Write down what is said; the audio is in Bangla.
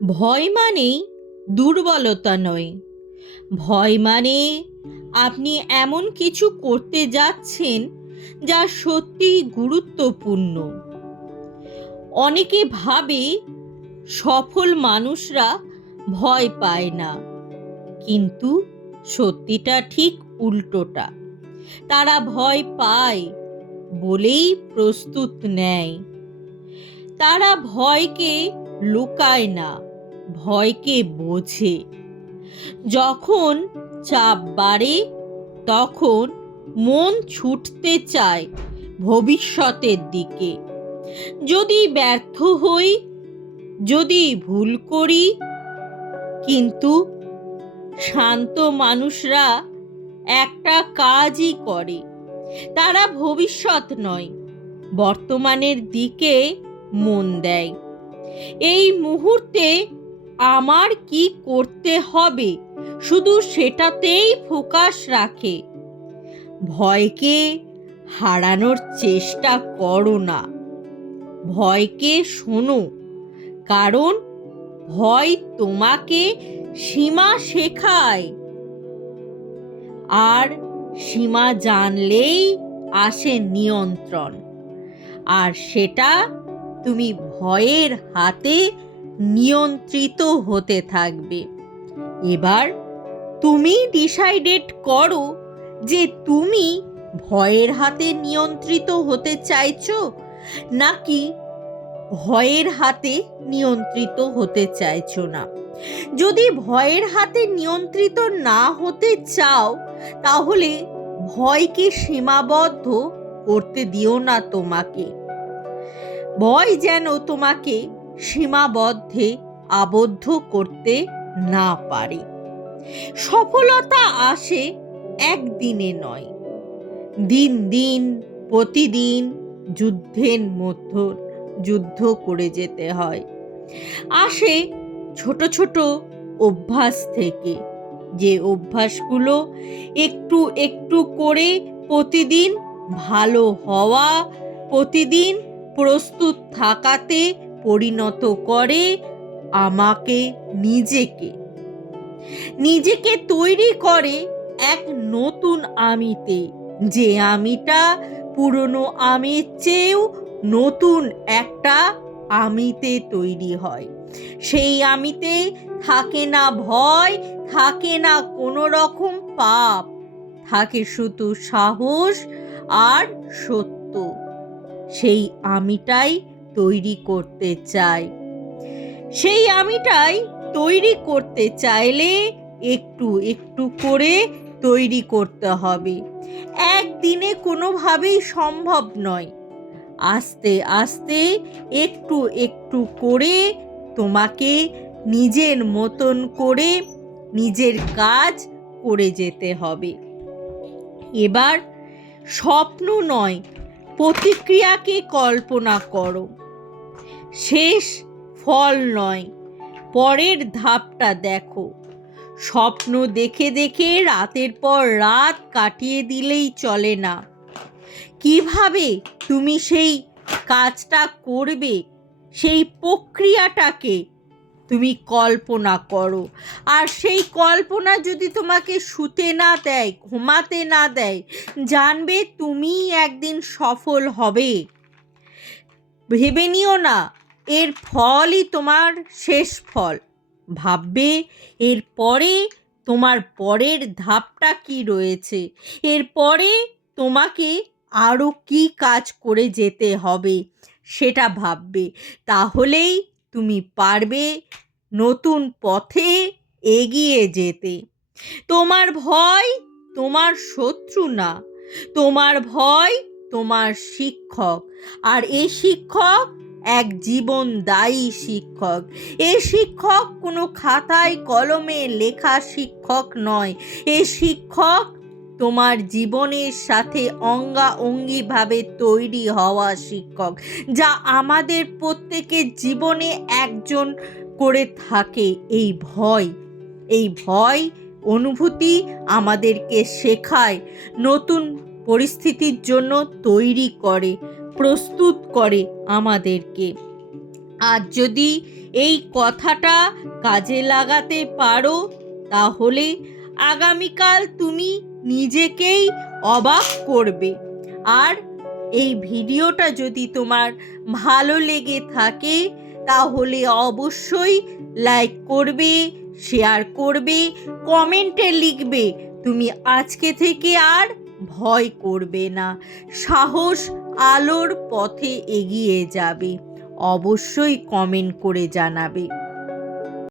ভয় মানেই দুর্বলতা নয়। ভয় মানে আপনি এমন কিছু করতে যাচ্ছেন যা সত্যিই গুরুত্বপূর্ণ। অনেকে ভাবে সফল মানুষরা ভয় পায় না, কিন্তু সত্যিটা ঠিক উল্টোটা। তারা ভয় পায় বলেই প্রস্তুত নেয়। তারা ভয়কে লুকায় না, ভয়কে বোঝে। যখন চাপ বাড়ে তখন মন ছুটতে চায় ভবিষ্যতের দিকে। যদি ব্যর্থ হই, যদি ভুল করি, কিন্তু শান্ত মানুষরা একটা কাজই করে, তারা ভবিষ্যৎ নয়, বর্তমানের দিকে মন দেয়। এই মুহূর্তে আমার কি করতে হবে শুধু সেটাতেই ফোকাস রাখে। ভয়কে হারানোর চেষ্টা করো না, ভয়কে শোনো, কারণ ভয় তোমাকে সীমা শেখায়। আর সীমা জানলেই আসে নিয়ন্ত্রণ, আর সেটা তুমি ভয়ের হাতে নিয়ন্ত্রিত হতে থাকবে। এবার তুমি ডিসাইডেড করো যে তুমি ভয়ের হাতে নিয়ন্ত্রিত হতে চাইছো নাকি ভয়ের হাতে নিয়ন্ত্রিত হতে চাইছো না। যদি ভয়ের হাতে নিয়ন্ত্রিত না হতে চাও, তাহলে ভয়কে সীমাবদ্ধ করতে দিও না তোমাকে। ভয় যেন তোমাকে সীমাবদ্ধে আবদ্ধ করতে না পারে। সফলতা আসে একদিনে নয়, দিন দিন প্রতিদিন যুদ্ধের মধ্যে যুদ্ধ করে যেতে হয়। আসে ছোট ছোট অভ্যাস থেকে, যে অভ্যাসগুলো একটু একটু করে প্রতিদিন ভালো হওয়া, প্রতিদিন প্রস্তুত থাকাতে পরিণত করে আমাকে নিজেকে তৈরি করে এক নতুন আমিতে, যে আমিটা পুরনো আমির চেয়েও নতুন একটা আমিতে তৈরি হয়। সেই আমিতে থাকে না ভয়, থাকে না কোনো রকম পাপ, থাকে শুধু সাহস আর সত্য। সেই আমিটাই তৈরি করতে চাই। সেই আমিটাই তৈরি করতে চাইলে একটু একটু করে তৈরি করতে হবে। একদিনে কোনোভাবেই সম্ভব নয়। আস্তে আস্তে একটু একটু করে তোমাকে নিজের মতন করে নিজের কাজ করে যেতে হবে। এবার স্বপ্ন নয়, প্রতিক্রিয়াকে কল্পনা করো। শেষ ফল নয়, পরের ধাপটা দেখো। স্বপ্ন দেখে দেখে রাতের পর রাত কাটিয়ে দিলেই চলে না। কিভাবে তুমি সেই কাজটা করবে, সেই প্রক্রিয়াটাকে তুমি কল্পনা করো। আর সেই কল্পনা যদি তোমাকে শুতে না দেয়, ঘুমাতে না দেয়, জানবে তুমি একদিন সফল হবে। ভেবে নিও না এর ফলই তোমার শেষ ফল। ভাববে এরপরে তোমার পরের ধাপটা কি রয়েছে, এরপরে তোমাকে আরও কি কাজ করে যেতে হবে সেটা ভাববে। তাহলেই তুমি পারবে নতুন পথে এগিয়ে যেতে। তোমার ভয় তোমার শত্রু না, তোমার ভয় তোমার শিক্ষক। আর এই শিক্ষক এক জীবনদায়ী শিক্ষক। এই শিক্ষক কোনো খাতায় কলমে লেখা শিক্ষক নয়। এই শিক্ষক তোমার জীবনের সাথে অঙ্গাঅঙ্গিভাবে তৈরি হওয়া শিক্ষক, যা আমাদের প্রত্যেকের জীবনে একজন করে থাকে। এই ভয় অনুভূতি আমাদেরকে শেখায়, নতুন পরিস্থিতির জন্য তৈরি করে, প্রস্তুত করে আমাদেরকে। আর যদি এই কথাটা কাজে লাগাতে পারো, তাহলে আগামীকাল তুমি নিজেকেই অবাক করবে। আর এই ভিডিওটা যদি তোমার ভালো লেগে থাকে তাহলে অবশ্যই লাইক করবে, শেয়ার করবে, কমেন্টে লিখবে তুমি আজকে থেকে আর ভয় করবে না, সাহস আলোর পথে এগিয়ে যাবে। অবশ্যই কমেন্ট করে জানাবে।